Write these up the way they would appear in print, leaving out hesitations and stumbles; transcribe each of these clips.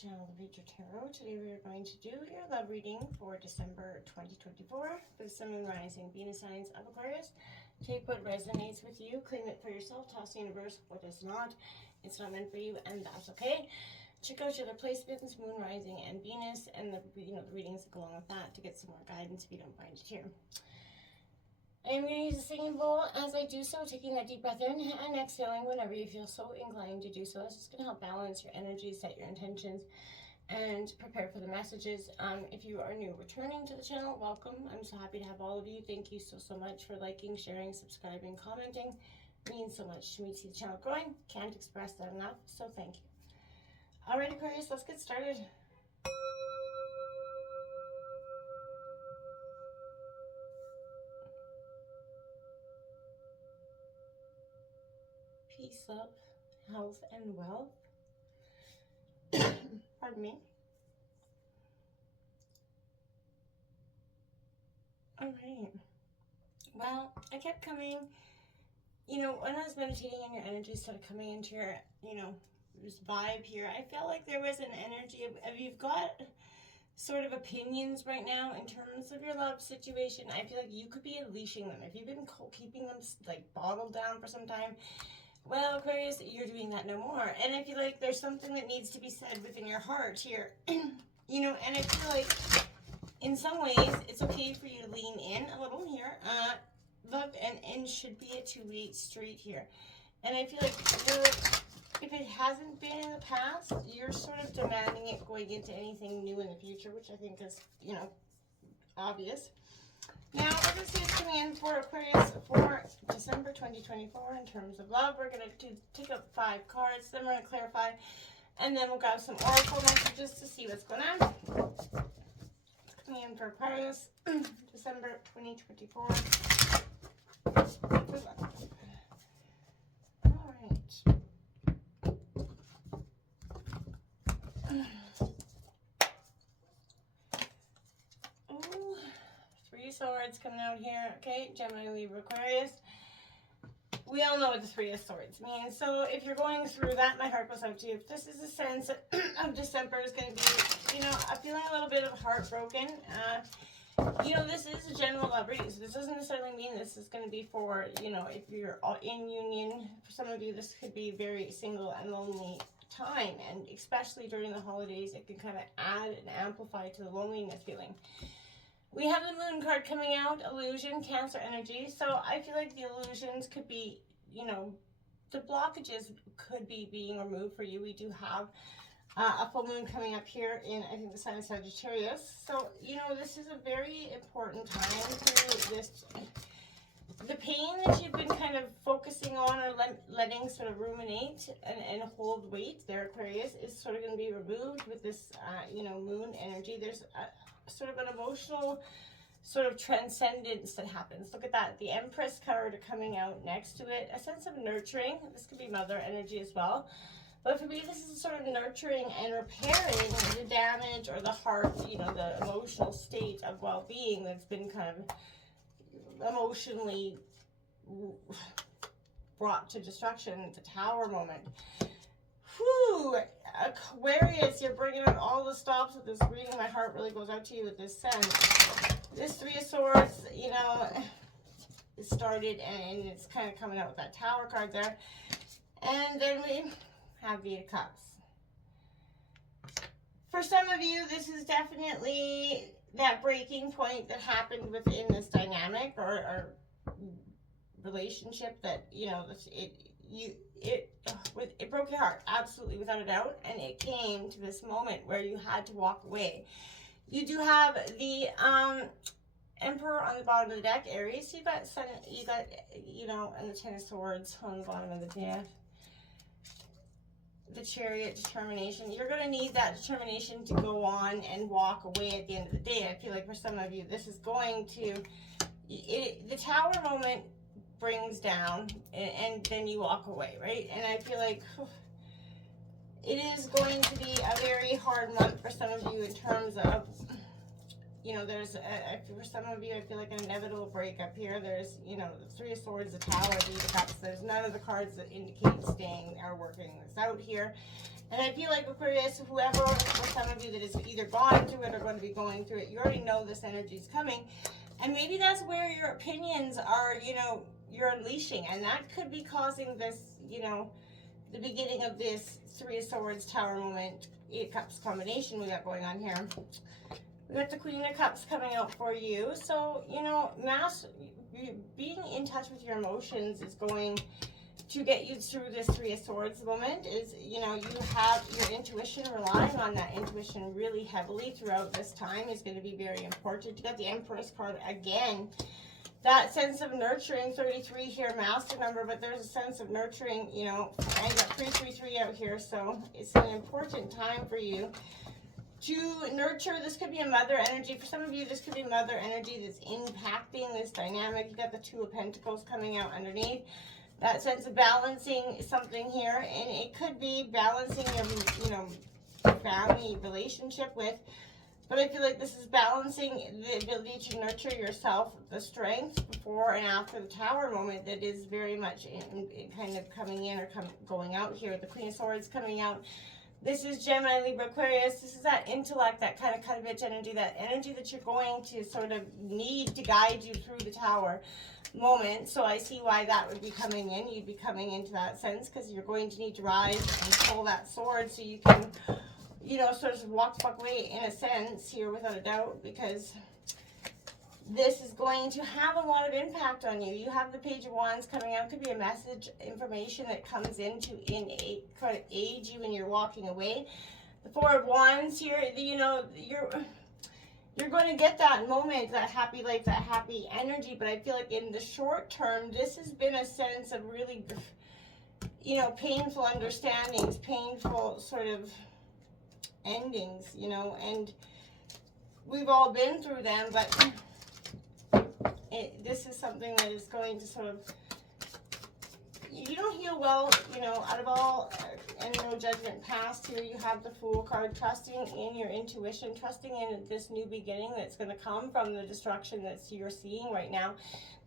channel, The Future Tarot. Today we are going to do your love reading for December 2024 for the Sun, Moon, Rising, Venus signs of Aquarius. Take what resonates with you, claim it for yourself, toss the universe what is not. It's not meant for you, and that's okay. Check out your other placements, Moon, Rising, and Venus, and the readings that go along with that to get some more guidance if you don't find it here. I am going to use a singing bowl as I do so, taking that deep breath in and exhaling whenever you feel so inclined to do so. That's just going to help balance your energy, set your intentions, and prepare for the messages. If you are new returning to the channel, welcome. I'm so happy to have all of you. Thank you so much for liking, sharing, subscribing, commenting. It means so much to me to see the channel growing. Can't express that enough, so thank you. Alright, Aquarius, let's get started. Peace, love, health, and wealth. Pardon me. All right. Well, I kept coming, when I was meditating and your energy started coming into your, this vibe here, I felt like there was an energy of you've got sort of opinions right now in terms of your love situation. I feel like you could be unleashing them. If you've been keeping them like bottled down for some time, well, Aquarius, you're doing that no more. And I feel like there's something that needs to be said within your heart here. And I feel like in some ways it's okay for you to lean in a little here. Love and should be a two-way street here. And I feel like if it hasn't been in the past, you're sort of demanding it going into anything new in the future, which I think is, obvious. Now, we're going to see what's coming in for Aquarius for December 2024 in terms of love. We're going to take up 5 cards, then we're going to clarify, and then we'll grab some oracle messages to see what's going on. It's coming in for Aquarius, December 2024. Good luck. All right. Three Swords coming out here. Okay, Gemini, Libra, Aquarius. We all know what the Three of Swords means. So if you're going through that, my heart goes out to you. If this is a sense of December is going to be, I'm feeling a little bit of heartbroken. This is a general love reading. So this doesn't necessarily mean this is going to be for, if you're in union. For some of you, this could be very single and lonely time. And especially during the holidays, it can kind of add and amplify to the loneliness feeling. We have the Moon card coming out, illusion, Cancer energy. So I feel like the illusions could be, the blockages could be being removed for you. We do have a full moon coming up here in, I think, the sign of Sagittarius. So, this is a very important time for this. The pain that you've been kind of focusing on or letting sort of ruminate and hold weight there, Aquarius, is sort of going to be removed with this, moon energy. There's sort of an emotional sort of transcendence that happens. Look at that. The Empress card coming out next to it. A sense of nurturing. This could be mother energy as well. But for me, this is sort of nurturing and repairing the damage or the heart, the emotional state of well-being that's been kind of emotionally brought to destruction. It's a Tower moment. Whew, Aquarius, you're bringing out all the stops with this reading. My heart really goes out to you with this sense. This Three of Swords, it started and it's kind of coming out with that Tower card there. And then we have the Cups. For some of you, this is definitely that breaking point that happened within this dynamic or relationship that, it broke your heart, absolutely, without a doubt, and it came to this moment where you had to walk away. You do have the Emperor on the bottom of the deck, Aries. You got Sun, and the Ten of Swords on the bottom of the deck. The Chariot, determination. You're going to need that determination to go on and walk away at the end of the day. I feel like for some of you, this is going to, the Tower moment brings down and then you walk away, right? And I feel like it is going to be a very hard month for some of you in terms of, you know, there's, for some of you, I feel like an inevitable breakup here. There's, you know, the Three of Swords, the Tower, the Eight of Cups. There's none of the cards that indicate staying or working this out here. And I feel like Aquarius, whoever, for some of you that is either gone through it or going to be going through it, you already know this energy is coming. And maybe that's where your opinions are, you know, you're unleashing. And that could be causing this, you know, the beginning of this Three of Swords, Tower moment, Eight of Cups combination we got going on here. We got the Queen of Cups coming out for you. So, you know, being in touch with your emotions is going to get you through this Three of Swords moment. Is, you know, you have your intuition, relying on that intuition really heavily throughout this time is going to be very important. You got the Empress card again. That sense of nurturing, 33 here, master number, but there's a sense of nurturing, you know, I got 333 out here, so it's an important time for you to nurture. This could be a mother energy. For some of you, this could be mother energy that's impacting this dynamic. You got the Two of Pentacles coming out underneath. That sense of balancing something here, and it could be balancing your, you know, family relationship with, but I feel like this is balancing the ability to nurture yourself, the strength before and after the Tower moment that is very much in kind of coming in or going out here. The Queen of Swords coming out. This is Gemini, Libra, Aquarius. This is that intellect, that kind of cut-bitch energy, that energy that you're going to sort of need to guide you through the Tower moment. So I see why that would be coming in. You'd be coming into that sense because you're going to need to rise and pull that sword so you can, you know, sort of walk the fuck away in a sense here without a doubt, because this is going to have a lot of impact on you. You have the Page of Wands coming out. It could be a message, information that comes in to kind of aid you when you're walking away. The Four of Wands here, you know, you're going to get that moment, that happy life, that happy energy. But I feel like in the short term, this has been a sense of really, you know, painful understandings, painful sort of endings, you know, and we've all been through them, but this is something that is going to sort of, you don't heal well, you know, out of all, and no judgment passed here. You have the Fool card, trusting in your intuition, trusting in this new beginning that's going to come from the destruction that you're seeing right now.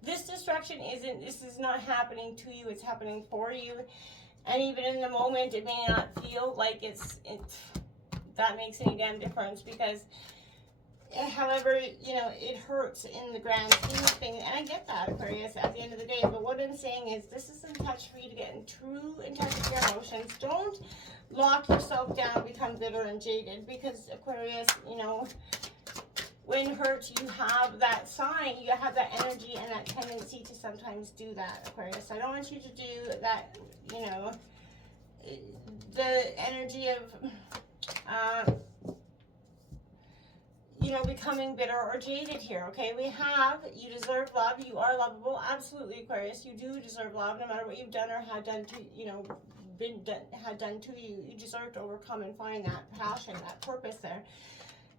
This destruction this is not happening to you, it's happening for you. And even in the moment, it may not feel like that makes any damn difference, because however, you know, it hurts in the grand scheme of things. And I get that, Aquarius, at the end of the day. But what I'm saying is this is in touch for you to get in touch with your emotions. Don't lock yourself down, become bitter and jaded, because Aquarius, you know, when hurt, you have that sign, you have that energy and that tendency to sometimes do that, Aquarius. I don't want you to do that, you know, the energy of, you know, becoming bitter or jaded here, okay? We have, you deserve love. You are lovable. Absolutely, Aquarius. You do deserve love, no matter what you've done or had done to, you know, had done to you. You deserve to overcome and find that passion, that purpose there.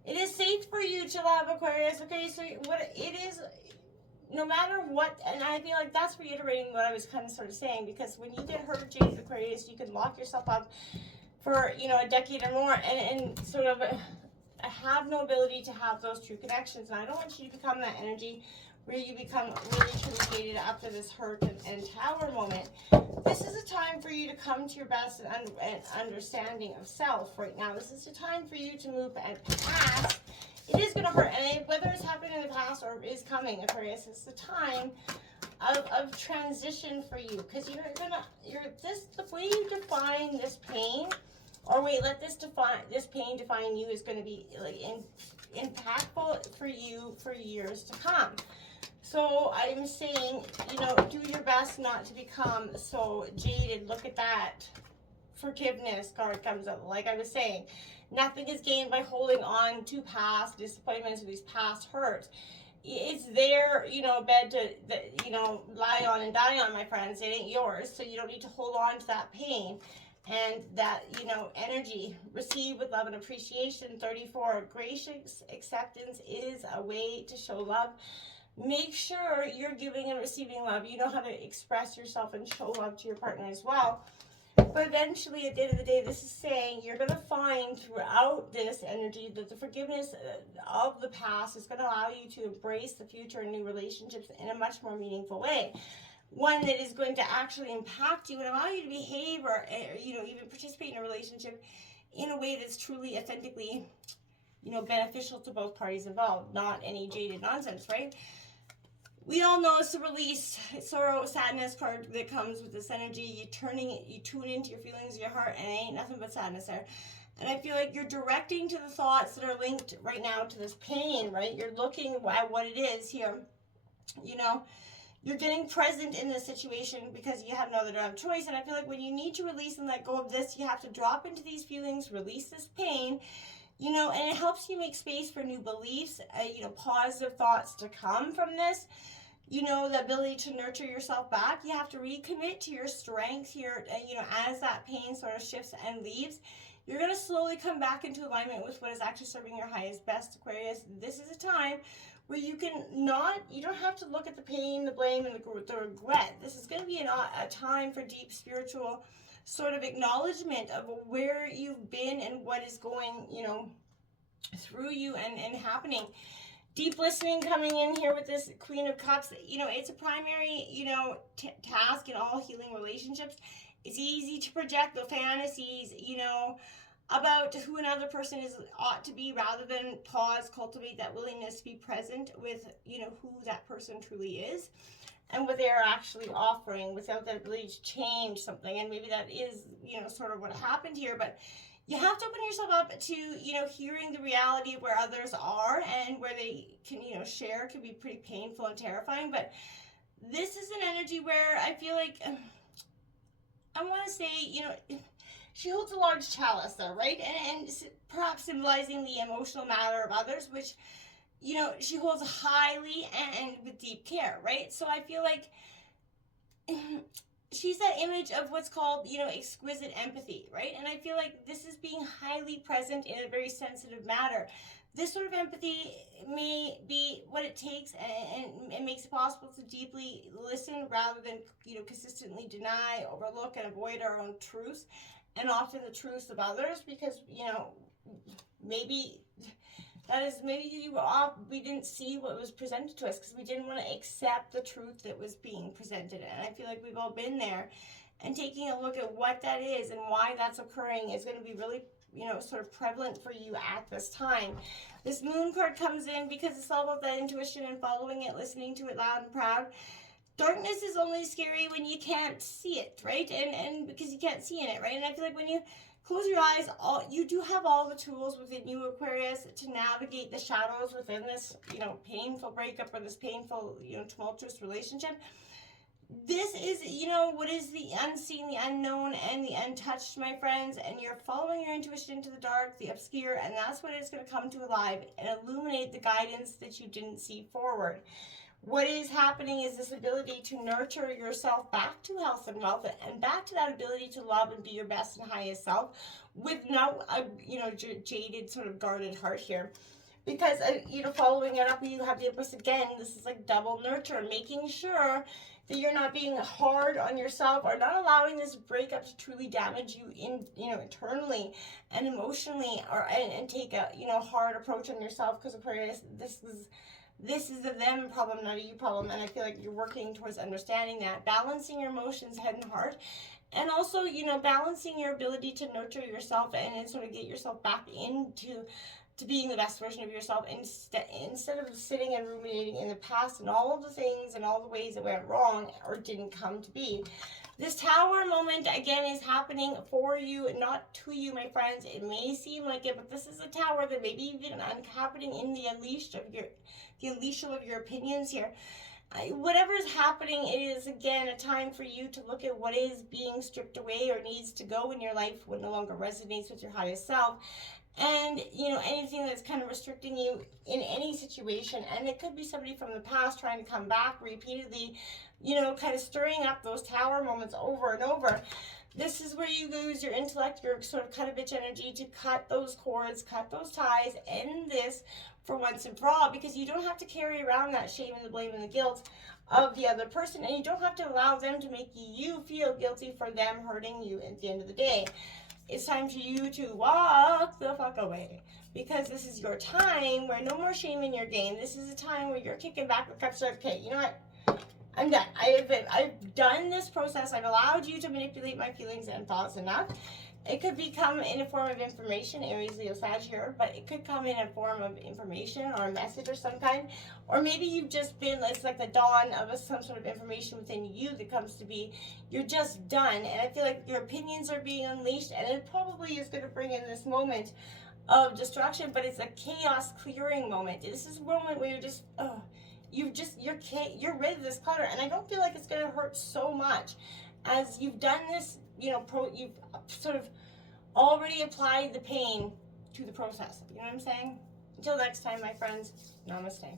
It is safe for you to love, Aquarius, okay? So what it is, no matter what, and I feel like that's reiterating what I was kind of sort of saying, because when you get hurt, jaded, Aquarius, you can lock yourself up for, you know, a decade or more and sort of have no ability to have those true connections. And I don't want you to become that energy where you become really truly jaded after this hurt and Tower moment. This is a time for you to come to your best and understanding of self right now. This is a time for you to move past. It is going to hurt, and whether it's happened in the past or is coming, Aquarius, it's the time of transition for you, because the way you define this pain, or wait, let this pain define you, is going to be like impactful for you for years to come. So I'm saying, you know, do your best not to become so jaded. Look at that. Forgiveness card comes up. Like I was saying, nothing is gained by holding on to past disappointments or these past hurts. It's their, you know, bed to, you know, lie on and die on, my friends. It ain't yours. So you don't need to hold on to that pain and that, you know, energy. Receive with love and appreciation. 34, gracious acceptance is a way to show love. Make sure you're giving and receiving love. You know how to express yourself and show love to your partner as well. But eventually, at the end of the day, this is saying you're going to find throughout this energy that the forgiveness of the past is going to allow you to embrace the future and new relationships in a much more meaningful way. One that is going to actually impact you and allow you to behave or even participate in a relationship in a way that's truly, authentically, beneficial to both parties involved, not any jaded nonsense, right? We all know it's a release, sorrow, sadness card that comes with this energy. You tune into your feelings, your heart, and it ain't nothing but sadness there. And I feel like you're directing to the thoughts that are linked right now to this pain, right? You're looking at what it is here. You're getting present in this situation because you have no other choice. And I feel like when you need to release and let go of this, you have to drop into these feelings, release this pain, and it helps you make space for new beliefs, positive thoughts to come from this. The ability to nurture yourself back. You have to recommit to your strength here, as that pain sort of shifts and leaves. You're going to slowly come back into alignment with what is actually serving your highest best, Aquarius. This is a time where you don't have to look at the pain, the blame, and the regret. This is going to be a time for deep spiritual sort of acknowledgement of where you've been and what is going, through you and happening. Deep listening coming in here with this Queen of Cups. It's a primary, task in all healing relationships. It's easy to project the fantasies, about who another person ought to be, rather than pause, cultivate that willingness to be present with, who that person truly is and what they are actually offering, without that ability to change something. And maybe that is, sort of what happened here, but you have to open yourself up to, hearing the reality of where others are and where they can, share can be pretty painful and terrifying. But this is an energy where I feel like, I want to say, she holds a large chalice there, right? And perhaps symbolizing the emotional matter of others, which, she holds highly and with deep care, right? So I feel like she's that image of what's called, exquisite empathy, right? And I feel like this is being highly present in a very sensitive matter. This sort of empathy may be what it takes, and it makes it possible to deeply listen rather than, consistently deny, overlook, and avoid our own truths, and often the truths of others, because, maybe we didn't see what was presented to us because we didn't want to accept the truth that was being presented. And I feel like we've all been there, and taking a look at what that is and why that's occurring is going to be really, sort of prevalent for you at this time. This Moon card comes in because it's all about that intuition and following it, listening to it loud and proud. Darkness is only scary when you can't see it, right? And because you can't see in it, right? And I feel like when you close your eyes, you do have all the tools within you, Aquarius, to navigate the shadows within this, painful breakup or this painful, tumultuous relationship. This is, what is the unseen, the unknown, and the untouched, my friends, and you're following your intuition into the dark, the obscure, and that's what is going to come to alive and illuminate the guidance that you didn't see forward. What is happening is this ability to nurture yourself back to health and wealth, and back to that ability to love and be your best and highest self with no, jaded sort of guarded heart here. Because, following it up, you have the Empress again. This is like double nurture, making sure that you're not being hard on yourself or not allowing this breakup to truly damage you internally and emotionally, and take a, hard approach on yourself. Because Aquarius, this is a them problem, not a you problem. And I feel like you're working towards understanding that, balancing your emotions, head and heart, and also, balancing your ability to nurture yourself and sort of get yourself back into being the best version of yourself, instead of sitting and ruminating in the past and all of the things and all the ways that went wrong or didn't come to be. This Tower moment, again, is happening for you, not to you, my friends. It may seem like it, but this is a tower that maybe even happening in the unleash of your opinions here. Whatever is happening, it is, again, a time for you to look at what is being stripped away or needs to go in your life, what no longer resonates with your highest self. And, anything that's kind of restricting you in any situation. And it could be somebody from the past trying to come back repeatedly, kind of stirring up those tower moments over and over. This is where you lose your intellect, your sort of cut-a-bitch energy to cut those cords, cut those ties, end this for once and for all, because you don't have to carry around that shame and the blame and the guilt of the other person, and you don't have to allow them to make you feel guilty for them hurting you at the end of the day. It's time for you to walk the fuck away, because this is your time where no more shame in your game. This is a time where you're kicking back the cups. Okay, you know what? I'm done. I've done this process. I've allowed you to manipulate my feelings and thoughts enough. It could become in a form of information, Aries, Leo, Sag here, but it could come in a form of information or a message or some kind. Or maybe you've just been, it's like the dawn of some sort of information within you that comes to be. You're just done. And I feel like your opinions are being unleashed, and it probably is going to bring in this moment of destruction, but it's a chaos clearing moment. This is a moment where you're just, you're rid of this clutter. And I don't feel like it's going to hurt so much as you've done this. You've sort of already applied the pain to the process. You know what I'm saying? Until next time, my friends, namaste.